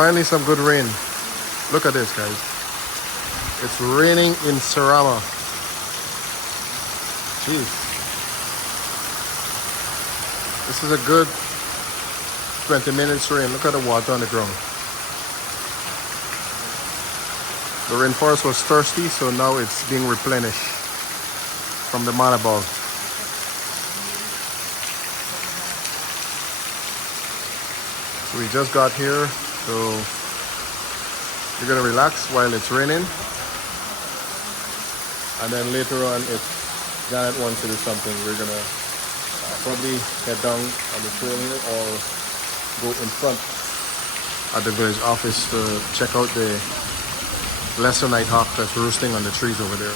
Finally some good rain. Look at this, guys. It's raining in Sarama. Jeez. This is a good 20 minutes rain. Look at the water on the ground. The rainforest was thirsty, so now it's being replenished from the man above. So we just got here, so we're gonna relax while it's raining. And then later on, if Janet wants to do something, we're gonna probably head down on the trail here or go in front at the village office to check out the lesser nighthawk that's roosting on the trees over there.